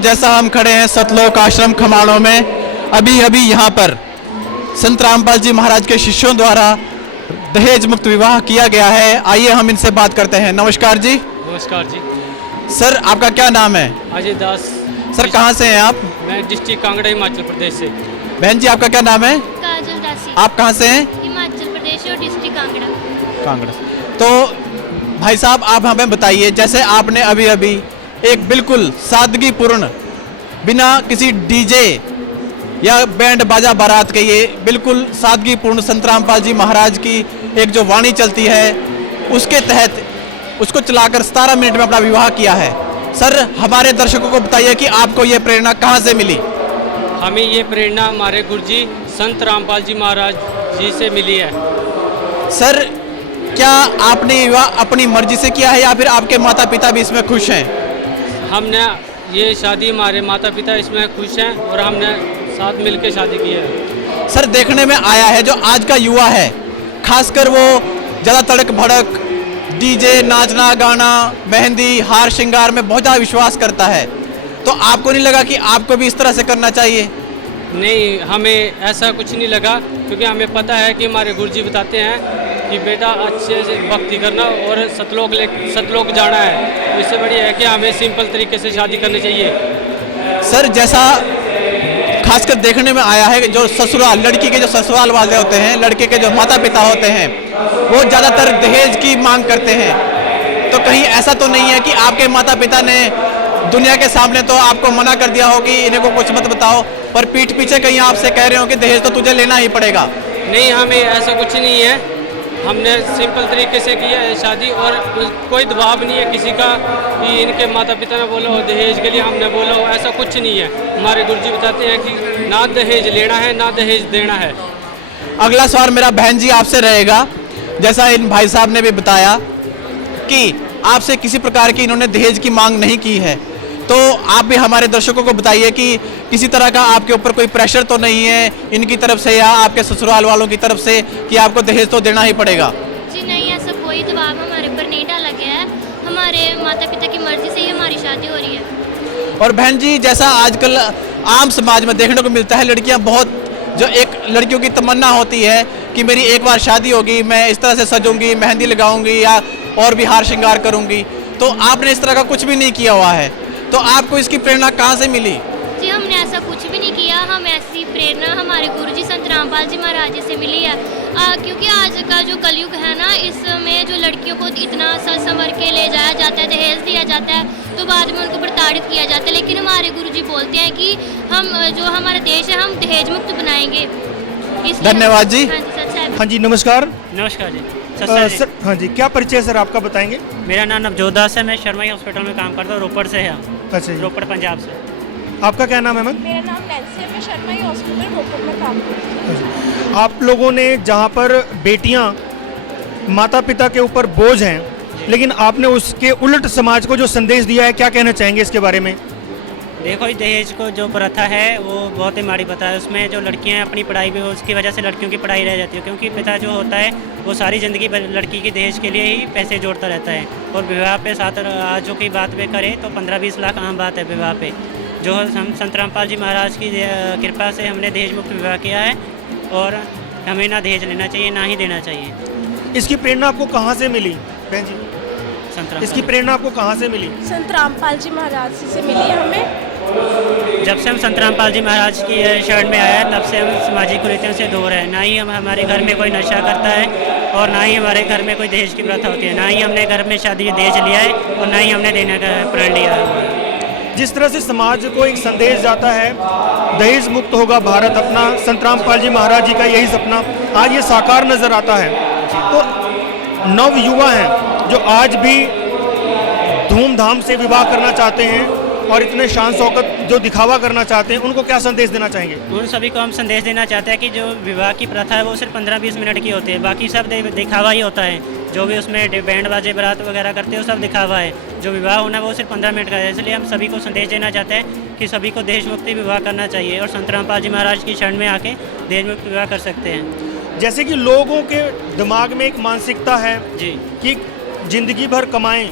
जैसा हम खड़े हैं सतलोक आश्रम खमाणों में, अभी अभी यहाँ पर संत रामपाल जी महाराज के शिष्यों द्वारा दहेज मुक्त विवाह किया गया है। आइए हम इनसे बात करते हैं। नमस्कार जी। नमस्कार जी। सर आपका क्या नाम है? अजय दास। सर कहाँ से हैं आप? मैं डिस्ट्रिक्ट कांगड़ा हिमाचल प्रदेश से। बहन जी आपका क्या नाम है? काजल दासी। आप कहाँ से हैं? हिमाचल प्रदेश और डिस्ट्रिक्ट कांगड़ा। कांगड़ा। तो भाई साहब आप हमें बताइए, जैसे आपने अभी अभी एक बिल्कुल सादगीपूर्ण बिना किसी डीजे या बैंड बाजा बारात के ये बिल्कुल सादगीपूर्ण संत रामपाल जी महाराज की एक जो वाणी चलती है उसके तहत उसको चलाकर 17 मिनट में अपना विवाह किया है। सर हमारे दर्शकों को बताइए कि आपको ये प्रेरणा कहाँ से मिली? हमें ये प्रेरणा हमारे गुरुजी संत रामपाल जी महाराज जी से मिली है। सर क्या आपने विवाह अपनी मर्जी से किया है या फिर आपके माता पिता भी इसमें खुश हैं? हमने ये शादी, हमारे माता पिता इसमें खुश हैं और हमने साथ मिलकर शादी की है। सर देखने में आया है जो आज का युवा है, खासकर वो ज़्यादा तड़क भड़क डीजे, नाचना गाना, मेहंदी, हार श्रृंगार में बहुत ज़्यादा विश्वास करता है। तो आपको नहीं लगा कि आपको भी इस तरह से करना चाहिए? नहीं, हमें ऐसा कुछ नहीं लगा, क्योंकि हमें पता है कि हमारे गुरुजी बताते हैं कि बेटा अच्छे से भक्ति करना और सतलोक जाना है। इससे बढ़िया है कि हमें सिंपल तरीके से शादी करनी चाहिए। सर जैसा खासकर देखने में आया है कि जो ससुराल, लड़की के जो ससुराल वाले होते हैं, लड़के के जो माता पिता होते हैं, वो ज़्यादातर दहेज की मांग करते हैं। तो कहीं ऐसा तो नहीं है कि आपके माता पिता ने दुनिया के सामने तो आपको मना कर दिया हो कि इन्हें को कुछ मत बताओ, पर पीठ पीछे कहीं आपसे कह रहे हो कि दहेज तो तुझे लेना ही पड़ेगा? नहीं, हमें ऐसा कुछ नहीं है। हमने सिंपल तरीके से किया है शादी और कोई दबाव नहीं है किसी का कि इनके माता पिता ने बोला हो दहेज के लिए, हमने बोला हो, ऐसा कुछ नहीं है। हमारे गुरुजी बताते हैं कि ना दहेज लेना है ना दहेज देना है। अगला सवाल मेरा बहन जी आपसे रहेगा। जैसा इन भाई साहब ने भी बताया कि आपसे किसी प्रकार की इन्होंने दहेज की मांग नहीं की है, तो आप भी हमारे दर्शकों को बताइए कि किसी तरह का आपके ऊपर कोई प्रेशर तो नहीं है इनकी तरफ से या आपके ससुराल वालों की तरफ से कि आपको दहेज तो देना ही पड़ेगा? जी नहीं, ऐसा कोई दबाव हमारे ऊपर नहीं डाला गया है। हमारे माता पिता की मर्जी से ही हमारी शादी हो रही है। और बहन जी जैसा आजकल आम समाज में देखने को मिलता है, लड़कियां बहुत, जो एक लड़कियों की तमन्ना होती है कि मेरी एक बार शादी होगी, मैं इस तरह से सजूंगी, मेहंदी लगाऊंगी या और भी हार श्रृंगार करूंगी, तो आपने इस तरह का कुछ भी नहीं किया हुआ है। तो आपको इसकी प्रेरणा कहाँ से मिली? जी हमने ऐसा कुछ भी नहीं किया। हम ऐसी प्रेरणा हमारे गुरुजी संत रामपाल जी महाराज जी से मिली है। क्योंकि आज का जो कलयुग है ना, इसमें जो लड़कियों को इतना सज संवर के ले जाया जाता है, दहेज दिया जाता है, तो बाद में उनको प्रताड़ित किया जाता है। लेकिन हमारे गुरुजी बोलते हैं कि हम जो हमारा देश है हम दहेज मुक्त बनाएंगे। धन्यवाद जी। हाँ जी नमस्कार। नमस्कार जी। सर हाँ जी, क्या परिचय सर आपका बताएंगे? मेरा नाम नवजोत दास है। मैं शर्मा हॉस्पिटल में काम करता हूँ, रोपड़ से है। अच्छा जी। रोपड़ पंजाब से। आपका क्या नाम है मैम? मेरा नाम नैन्सी है। मैं शर्मा हॉस्पिटल रोपड़ में काम करती हूँ। आप लोगों ने जहाँ पर बेटियाँ माता पिता के ऊपर बोझ हैं, लेकिन आपने उसके उलट समाज को जो संदेश दिया है, क्या कहना चाहेंगे इसके बारे में? देखो इस दहेज को जो प्रथा है वो बहुत ही माड़ी प्रथा है। उसमें जो लड़कियां अपनी पढ़ाई भी, उसकी वजह से लड़कियों की पढ़ाई रह जाती है, क्योंकि पिता जो होता है वो सारी ज़िंदगी लड़की की दहेज के लिए ही पैसे जोड़ता रहता है। और विवाह पे साथ आज की बात पे करें तो 15-20 लाख आम बात है विवाह पे। जो हम संत रामपाल जी महाराज की कृपा से हमने दहेज मुक्त विवाह किया है और हमें ना दहेज लेना चाहिए ना ही देना चाहिए। इसकी प्रेरणा आपको कहाँ से मिली बहन जी? इसकी प्रेरणा आपको कहाँ से मिली? संत रामपाल जी महाराज से मिली है हमें। जब से हम संत रामपाल जी महाराज की शरण में आया तब से हम सामाजिक कुरीतियों से दूर हैं। ना ही हम हमारे घर में कोई नशा करता है और ना ही हमारे घर में कोई दहेज की प्रथा होती है। ना ही हमने घर में शादी दहेज लिया है और ना ही हमने देने का प्रण लिया है। जिस तरह से समाज को एक संदेश जाता है दहेज मुक्त होगा भारत अपना, संत रामपाल जी महाराज जी का यही सपना आज ये साकार नजर आता है। तो नव युवा हैं जो आज भी धूमधाम से विवाह करना चाहते हैं और इतने शान शौकत जो दिखावा करना चाहते हैं, उनको क्या संदेश देना चाहेंगे? उन सभी को हम संदेश देना चाहते हैं कि जो विवाह की प्रथा है वो सिर्फ 15-20 मिनट की होती है, बाकी सब दिखावा ही होता है। जो भी उसमें बैंड बाजे बारात वगैरह करते हैं वो सब दिखावा है। जो विवाह होना है वो सिर्फ 15 मिनट का है। इसलिए हम सभी को संदेश देना चाहते हैं कि सभी को दहेज मुक्ति विवाह करना चाहिए और संत रामपाल जी महाराज की शरण में आके दहेज मुक्त विवाह कर सकते हैं। जैसे कि लोगों के दिमाग में एक मानसिकता है जी कि जिंदगी भर कमाएं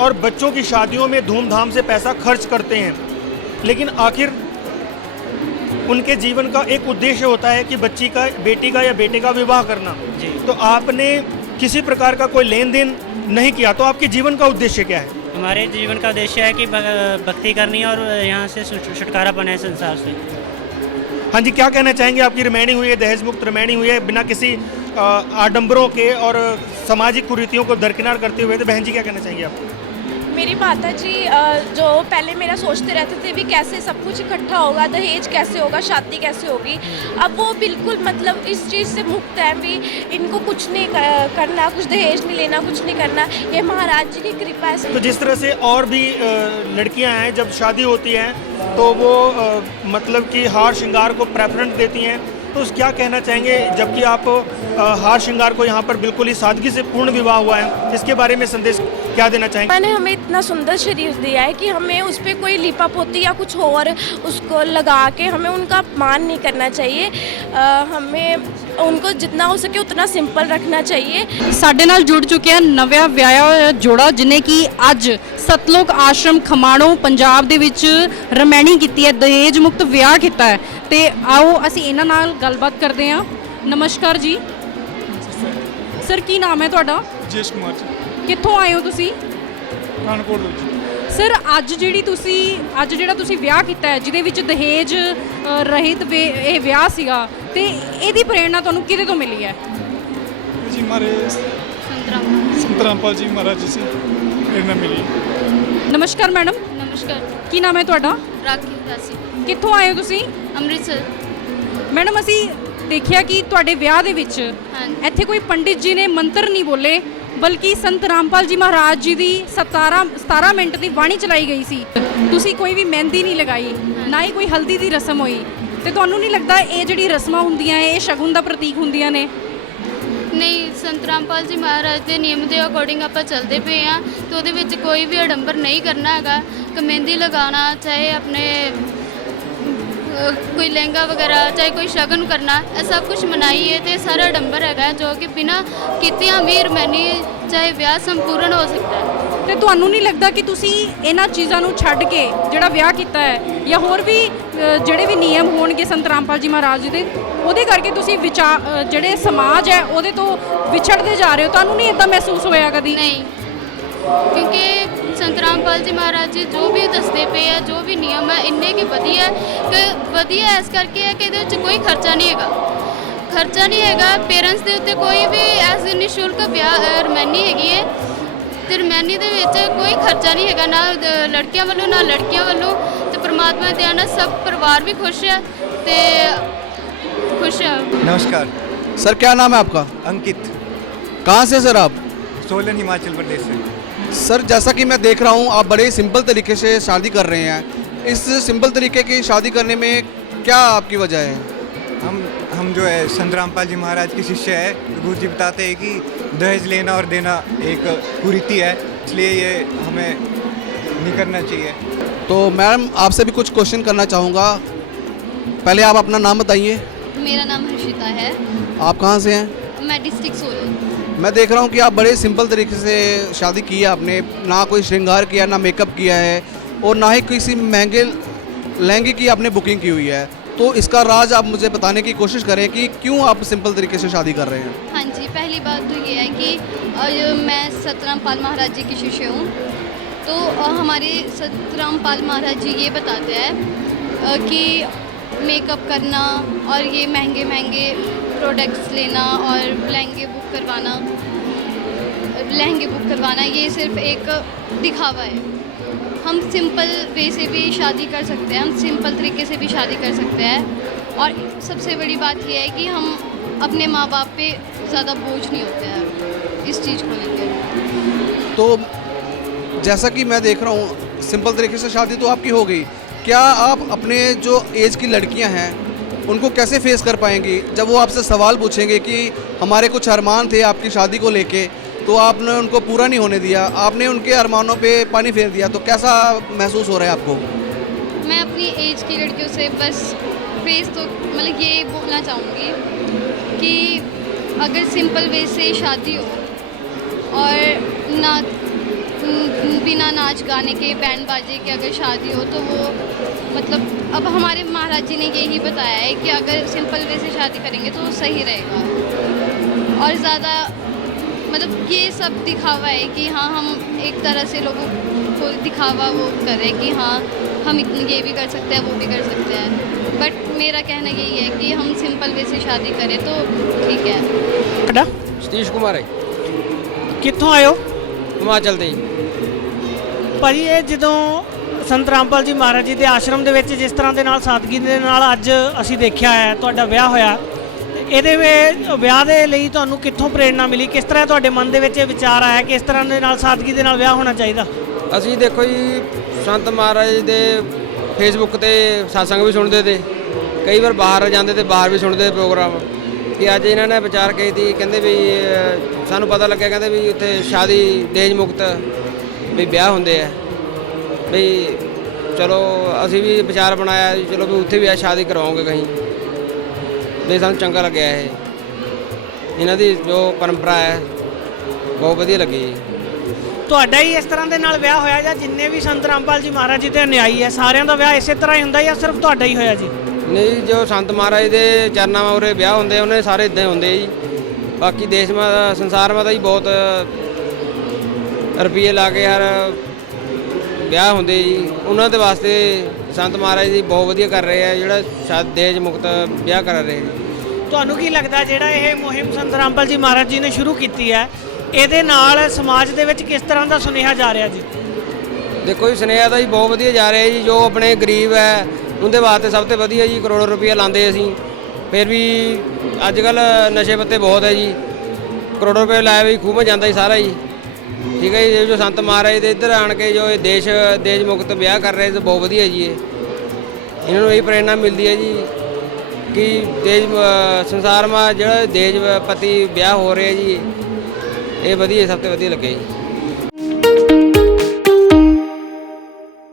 और बच्चों की शादियों में धूमधाम से पैसा खर्च करते हैं, लेकिन आखिर उनके जीवन का एक उद्देश्य होता है कि बेटी का या बेटे का विवाह करना। जी। तो आपने किसी प्रकार का कोई लेन देन नहीं किया, तो आपके जीवन का उद्देश्य क्या है? हमारे जीवन का उद्देश्य है कि भक्ति करनी और यहाँ से छुटकारा पाना है संसार से। हाँ जी, क्या कहना चाहेंगे? आपकी रिमाइंडिंग हुई है, दहेज मुक्त रिमाइंडिंग हुई है, बिना किसी आडंबरों के और सामाजिक कुरीतियों को दरकिनार करते हुए। तो बहन जी क्या कहना चाहेंगे आप? मेरी माता जी जो पहले मेरा सोचते रहते थे भी कैसे सब कुछ इकट्ठा होगा, दहेज कैसे होगा, शादी कैसे होगी, अब वो बिल्कुल मतलब इस चीज़ से मुक्त है भी। इनको कुछ नहीं करना, कुछ दहेज नहीं लेना, कुछ नहीं करना, ये महाराज जी की कृपा है। तो जिस तरह से और भी लड़कियां हैं जब शादी होती है तो वो मतलब कि हार श्रृंगार को प्रेफरेंस देती हैं, तो क्या कहना चाहेंगे? जबकि आप हार श्रृंगार को यहाँ पर बिल्कुल ही सादगी से पूर्ण विवाह हुआ है, इसके बारे में संदेश क्या देना चाहेंगे? मैंने हमें इतना सुंदर शरीर दिया है कि हमें उस पर कोई लिपा पोती या कुछ और उसको लगा के हमें उनका अपमान नहीं करना चाहिए। हमें उनको जितना हो सके उतना ਸਿੰਪਲ ਰੱਖਣਾ चाहिए। ਸਾਡੇ ਨਾਲ ਜੁੜ ਚੁੱਕਿਆ ਨਵਾਂ ਵਿਆਹਿਆ ਹੋਇਆ ਜੋੜਾ ਜਿਨੇ ਕਿ ਅੱਜ ਸਤਲੋਕ ਆਸ਼ਰਮ ਖਮਾਣੋ ਪੰਜਾਬ ਦੇ ਵਿੱਚ ਰਮੈਣੀ ਕੀਤੀ ਹੈ, ਦਹੇਜ ਮੁਕਤ ਵਿਆਹ ਕੀਤਾ ਹੈ। ਤੇ ਆਓ ਅਸੀਂ ਇਹਨਾਂ ਨਾਲ ਗੱਲਬਾਤ ਕਰਦੇ ਹਾਂ। ਨਮਸਕਾਰ ਜੀ ਸਰ, ਕੀ ਨਾਮ ਹੈ ਤੁਹਾਡਾ? ਜੇਸ਼ ਕੁਮਾਰ ਜੀ, ਕਿੱਥੋਂ ਆਏ ਹੋ ਤੁਸੀਂ? ਕਾਨਪੁਰ ਤੋਂ ਜੀ। ਸਰ ਅੱਜ ਜਿਹੜਾ ਤੁਸੀਂ ਵਿਆਹ ਕੀਤਾ ਹੈ ਜਿਹਦੇ ਵਿੱਚ ਦਹੇਜ ਰਹਿਤ ਇਹ ਵਿਆਹ ਸੀਗਾ, ਤੇ ਇਹਦੀ ਪ੍ਰੇਰਣਾ ਤੁਹਾਨੂੰ ਕਿਹਦੇ ਤੋਂ ਮਿਲੀ ਹੈ? जी हमारे संतरामपाल जी महाराज जी से प्रेरणा मिली। ਨਮਸਕਾਰ ਮੈਡਮ, नमस्कार। ਕੀ ਨਾਮ ਹੈ ਤੁਹਾਡਾ? राखी दासी, ਕਿੱਥੋਂ ਆਏ ਹੋ ਤੁਸੀਂ? अमृतसर। ਮੈਡਮ ਅਸੀਂ ਦੇਖਿਆ ਕਿ ਤੁਹਾਡੇ ਵਿਆਹ ਦੇ ਵਿੱਚ ਹਾਂਜੀ। ਇੱਥੇ ਕੋਈ ਪੰਡਿਤ ਜੀ ਨੇ ਮੰਤਰ ਨਹੀਂ ਬੋਲੇ, ਬਲਕਿ ਸੰਤ ਰਾਮਪਾਲ ਜੀ ਮਹਾਰਾਜ ਜੀ ਦੀ 17 ਮਿੰਟ ਦੀ ਬਾਣੀ ਚਲਾਈ ਗਈ ਸੀ। ਤੁਸੀਂ ਕੋਈ ਵੀ ਮਹਿੰਦੀ ਨਹੀਂ ਲਗਾਈ, ਨਾ ਹੀ ਕੋਈ ਹਲਦੀ ਦੀ ਰਸਮ ਹੋਈ। ਤੇ ਤੁਹਾਨੂੰ ਨਹੀਂ ਲੱਗਦਾ ਇਹ ਜਿਹੜੀ ਰਸਮਾਂ ਹੁੰਦੀਆਂ ਇਹ ਸ਼ਗੁਨ ਦਾ ਪ੍ਰਤੀਕ ਹੁੰਦੀਆਂ ਨੇ? ਨਹੀਂ, ਸੰਤ ਰਾਮਪਾਲ ਜੀ ਮਹਾਰਾਜ ਦੇ ਨਿਯਮ ਦੇ ਅਕੋਰਡਿੰਗ ਆਪਾਂ ਚੱਲਦੇ ਪਏ ਆ, ਤੇ ਉਹਦੇ ਵਿੱਚ ਕੋਈ ਵੀ ਅਡੰਬਰ ਨਹੀਂ ਕਰਨਾ ਹੈਗਾ। ਕਿ ਮਹਿੰਦੀ ਲਗਾਉਣਾ, ਚਾਹੇ ਆਪਣੇ ਕੋਈ ਲਹਿੰਗਾ ਵਗੈਰਾ, ਚਾਹੇ ਕੋਈ ਸ਼ਗਨ ਕਰਨਾ, ਇਹ ਸਭ ਕੁਝ ਮਨਾਈ ਹੈ ਤੇ ਸਾਰਾ ਅਡੰਬਰ ਹੈਗਾ ਜੋ ਕਿ ਬਿਨਾਂ ਕੀਤਿਆਂ ਵੀ ਰਮੈਨੀ ਚਾਹੇ ਵਿਆਹ ਸੰਪੂਰਨ ਹੋ ਸਕਦਾ ਹੈ। ਤੇ ਤੁਹਾਨੂੰ ਨਹੀਂ ਲੱਗਦਾ ਕਿ ਤੁਸੀਂ ਇਹਨਾਂ ਚੀਜ਼ਾਂ ਨੂੰ ਛੱਡ ਕੇ ਜਿਹੜਾ ਵਿਆਹ ਕੀਤਾ ਹੈ ਜਾਂ ਹੋਰ ਵੀ ਜਿਹੜੇ ਵੀ ਨਿਯਮ ਹੋਣਗੇ ਸੰਤ ਰਾਮਪਾਲ ਜੀ ਮਹਾਰਾਜ ਜੀ ਦੇ, ਉਹਦੇ ਕਰਕੇ ਤੁਸੀਂ ਜਿਹੜੇ ਸਮਾਜ ਹੈ ਉਹਦੇ ਤੋਂ ਵਿਛੜਦੇ ਜਾ ਰਹੇ ਹੋ? ਤੁਹਾਨੂੰ ਨਹੀਂ ਇਦਾਂ ਮਹਿਸੂਸ ਹੋਇਆ ਕਦੀ? ਨਹੀਂ, ਕਿਉਂਕਿ ਸੰਤ ਰਾਮਪਾਲ ਜੀ ਮਹਾਰਾਜ ਜੀ ਜੋ ਵੀ ਦੱਸਦੇ ਪਏ ਆ, ਜੋ ਵੀ ਨਿਯਮ ਹੈ, ਇੰਨੇ ਕਿ ਵਧੀਆ ਕਿ ਵਧੀਆ ਇਸ ਕਰਕੇ ਹੈ ਕਿ ਇਹਦੇ ਵਿੱਚ ਕੋਈ ਖਰਚਾ ਨਹੀਂ ਹੈਗਾ। ਪੇਰੈਂਟਸ ਦੇ ਉੱਤੇ ਕੋਈ ਵੀ ਐਸੀ ਨਿਸ਼ੁਲਕ ਵਿਆਹ ਰਮੈਨੀ ਹੈਗੀ ਹੈ, ਤੇ ਰਮੈਨੀ ਦੇ ਵਿੱਚ ਕੋਈ ਖਰਚਾ ਨਹੀਂ ਹੈਗਾ, ਨਾ ਲੜਕਿਆਂ ਵੱਲੋਂ ਨਾ ਲੜਕੀਆਂ ਵੱਲੋਂ। ਤੇ ਪ੍ਰਮਾਤਮਾ ਦੇ ਆਣਾ ਸਭ ਪਰਿਵਾਰ ਵੀ ਖੁਸ਼ ਹੈ ਤੇ खुश है। नमस्कार सर, क्या नाम है आपका? अंकित, कहाँ से सर आप? सोलन हिमाचल प्रदेश से। सर, जैसा कि मैं देख रहा हूँ आप बड़े सिंपल तरीके से शादी कर रहे हैं। इस सिंपल तरीके की शादी करने में क्या आपकी वजह है? हम जो है संत रामपाल जी महाराज के शिष्य है। गुरु जी बताते हैं कि दहेज लेना और देना एक कुरीति है, इसलिए ये हमें नहीं करना चाहिए। तो मैम आपसे भी कुछ क्वेश्चन करना चाहूँगा। पहले आप अपना नाम बताइए। मेरा नाम हर्षिता है। आप कहाँ से हैं? मैं डिस्ट्रिक्ट सोलन। मैं देख रहा हूँ कि आप बड़े सिंपल तरीके से शादी की है आपने, ना कोई श्रृंगार किया, ना मेकअप किया है, और ना ही किसी महंगे लहंगे की आपने बुकिंग की हुई है। तो इसका राज आप मुझे बताने की कोशिश करें कि क्यों आप सिंपल तरीके से शादी कर रहे हैं? हाँ जी, पहली बात तो ये है कि मैं सतरामपाल महाराज जी की शिष्य हूँ। तो हमारे सतरामपाल महाराज जी ये बताते हैं कि मेकअप करना और ये महंगे प्रोडक्ट्स लेना और लहंगे बुक करवाना ये सिर्फ एक दिखावा है। हम सिंपल वे से भी शादी कर सकते हैं, हम सिंपल तरीके से भी शादी कर सकते हैं। और सबसे बड़ी बात यह है कि हम अपने माँ बाप पे ज़्यादा बोझ नहीं होते हैं इस चीज़ को लेकर। तो जैसा कि मैं देख रहा हूँ सिंपल तरीके से शादी तो आपकी हो गई, क्या आप अपने जो एज की लड़कियां हैं उनको कैसे फेस कर पाएंगी जब वो आपसे सवाल पूछेंगे कि हमारे कुछ अरमान थे आपकी शादी को लेके, तो आपने उनको पूरा नहीं होने दिया, आपने उनके अरमानों पे पानी फेर दिया, तो कैसा महसूस हो रहा है आपको? मैं अपनी एज की लड़कियों से बस फेस तो मतलब ये बोलना चाहूँगी कि अगर सिंपल वे से शादी हो और ना बिना नाच गाने के बैंड बाजे के अगर शादी हो तो वो मतलब अब हमारे महाराज जी ने यही बताया है कि अगर सिंपल वे से शादी करेंगे तो सही रहेगा। और ज़्यादा मतलब ये सब दिखावा है कि हाँ हम एक तरह से लोगों को दिखावा वो करें कि हाँ हम ये भी कर सकते हैं वो भी कर सकते हैं। बट मेरा कहना यही है कि हम सिंपल वे से शादी करें तो ठीक है। ਤੁਹਾਡਾ सतीश कुमार है, ਕਿੱਥੋਂ ਆਏ ਹੋ? हिमाचल से। ਭਾਜੀ ਇਹ ਜਦੋਂ ਸੰਤ ਰਾਮਪਾਲ ਜੀ ਮਹਾਰਾਜ ਜੀ ਦੇ ਆਸ਼ਰਮ ਦੇ ਵਿੱਚ ਜਿਸ ਤਰ੍ਹਾਂ ਦੇ ਨਾਲ ਸਾਦਗੀ ਦੇ ਨਾਲ ਅੱਜ ਅਸੀਂ ਦੇਖਿਆ ਹੈ ਤੁਹਾਡਾ ਵਿਆਹ ਹੋਇਆ, ਤੇ ਇਹਦੇ ਵਿੱਚ ਵਿਆਹ ਦੇ ਲਈ ਤੁਹਾਨੂੰ ਕਿੱਥੋਂ ਪ੍ਰੇਰਣਾ ਮਿਲੀ? ਕਿਸ ਤਰ੍ਹਾਂ ਤੁਹਾਡੇ ਮਨ ਦੇ ਵਿੱਚ ਇਹ ਵਿਚਾਰ ਆਇਆ ਕਿ ਇਸ ਤਰ੍ਹਾਂ ਦੇ ਨਾਲ ਸਾਦਗੀ ਦੇ ਨਾਲ ਵਿਆਹ ਹੋਣਾ ਚਾਹੀਦਾ? ਅਸੀਂ ਦੇਖੋ ਜੀ ਸੰਤ ਮਹਾਰਾਜ ਦੇ ਫੇਸਬੁੱਕ ਤੇ satsang ਵੀ ਸੁਣਦੇ ਤੇ ਕਈ ਵਾਰ ਬਾਹਰ ਜਾਂਦੇ ਤੇ ਬਾਹਰ ਵੀ ਸੁਣਦੇ ਪ੍ਰੋਗਰਾਮ ਕਿ ਅੱਜ ਇਹਨਾਂ ਨੇ ਵਿਚਾਰ ਕੀਤੀ, ਕਹਿੰਦੇ ਵੀ ਸਾਨੂੰ ਪਤਾ ਲੱਗਿਆ ਕਹਿੰਦੇ ਵੀ ਉੱਥੇ ਸ਼ਾਦੀ ਦਹੇਜ ਮੁਕਤ ਵੀ ਵਿਆਹ ਹੁੰਦੇ ਆ ਵੀ ਚਲੋ ਅਸੀਂ ਵੀ ਵਿਚਾਰ ਬਣਾਇਆ ਜੀ ਚਲੋ ਵੀ ਉੱਥੇ ਵੀ ਆ ਸ਼ਾਦੀ ਕਰਵਾਉਂਗੇ ਕਹੀਂ ਵੀ ਸਾਨੂੰ ਚੰਗਾ ਲੱਗਿਆ ਇਹ ਇਹਨਾਂ ਦੀ ਜੋ ਪਰੰਪਰਾ ਹੈ ਬਹੁਤ ਵਧੀਆ ਲੱਗੀ ਜੀ। ਤੁਹਾਡਾ ਹੀ ਇਸ ਤਰ੍ਹਾਂ ਦੇ ਨਾਲ ਵਿਆਹ ਹੋਇਆ ਜਾਂ ਜਿੰਨੇ ਵੀ ਸੰਤ ਰਾਮਪਾਲ ਜੀ ਮਹਾਰਾਜ ਜੀ ਦੇ ਅਨੁਯਾਈ ਹੈ ਸਾਰਿਆਂ ਦਾ ਵਿਆਹ ਇਸੇ ਤਰ੍ਹਾਂ ਹੀ ਹੁੰਦਾ ਜਾਂ ਸਿਰਫ ਤੁਹਾਡਾ ਹੀ ਹੋਇਆ ਜੀ? ਨਹੀਂ, ਜੋ ਸੰਤ ਮਹਾਰਾਜ ਦੇ ਚਰਨਾਂ ਉਰੇ ਵਿਆਹ ਹੁੰਦੇ ਉਹਨੇ ਸਾਰੇ ਇਦਾਂ ਹੀ ਹੁੰਦੇ ਜੀ। ਬਾਕੀ ਦੇਸ਼ ਮਾ ਸੰਸਾਰ ਮਾ ਤਾਂ ਜੀ ਬਹੁਤ ਰੁਪਈਏ ਲਾ ਕੇ ਹਰ ਵਿਆਹ ਹੁੰਦੇ ਜੀ, ਉਹਨਾਂ ਦੇ ਵਾਸਤੇ ਸੰਤ ਮਹਾਰਾਜ ਜੀ ਬਹੁਤ ਵਧੀਆ ਕਰ ਰਹੇ ਆ ਜਿਹੜਾ ਦਹੇਜ ਮੁਕਤ ਵਿਆਹ ਕਰ ਰਹੇ ਨੇ। ਤੁਹਾਨੂੰ ਕੀ ਲੱਗਦਾ ਜਿਹੜਾ ਇਹ ਮੁਹਿੰਮ ਸੰਤ ਰਾਮਪਾਲ ਜੀ ਮਹਾਰਾਜ ਜੀ ਨੇ ਸ਼ੁਰੂ ਕੀਤੀ ਹੈ ਇਹਦੇ ਨਾਲ ਸਮਾਜ ਦੇ ਵਿੱਚ ਕਿਸ ਤਰ੍ਹਾਂ ਦਾ ਸੁਨੇਹਾ ਜਾ ਰਿਹਾ ਜੀ? ਦੇਖੋ ਜੀ ਸੁਨੇਹਾ ਤਾਂ ਜੀ ਬਹੁਤ ਵਧੀਆ ਜਾ ਰਿਹਾ ਜੀ। ਜੋ ਆਪਣੇ ਗਰੀਬ ਹੈ ਉਹਦੇ ਵਾਸਤੇ ਸਭ ਤੋਂ ਵਧੀਆ ਜੀ, ਕਰੋੜਾਂ ਰੁਪਈਆ ਲਾਉਂਦੇ ਅਸੀਂ ਫਿਰ ਵੀ ਅੱਜ ਕੱਲ੍ਹ ਨਸ਼ੇ ਪੱਤੇ ਬਹੁਤ ਹੈ ਜੀ, ਕਰੋੜਾਂ ਰੁਪਏ ਲਾਇਆ ਵੀ ਖੂਹ ਮੇ ਜਾਂਦਾ ਜੀ ਸਾਰਾ ਜੀ। ਠੀਕ ਹੈ ਜੀ, ਜੋ ਸੰਤ ਮਹਾਰਾਜ ਦੇ ਇੱਧਰ ਆਣ ਕੇ ਜੋ ਇਹ ਦਹੇਜ ਮੁਕਤ ਵਿਆਹ ਕਰ ਰਹੇ ਤਾਂ ਬਹੁਤ ਵਧੀਆ ਜੀ। ਇਹਨਾਂ ਨੂੰ ਇਹ ਪ੍ਰੇਰਨਾ ਮਿਲਦੀ ਹੈ ਜੀ ਕਿ ਸੰਸਾਰ ਮਾ ਜਿਹੜਾ ਦਹੇਜ ਪਤੀ ਵਿਆਹ ਹੋ ਰਹੇ ਜੀ ਇਹ ਵਧੀਆ, ਸਭ ਤੋਂ ਵਧੀਆ ਲੱਗਿਆ ਜੀ।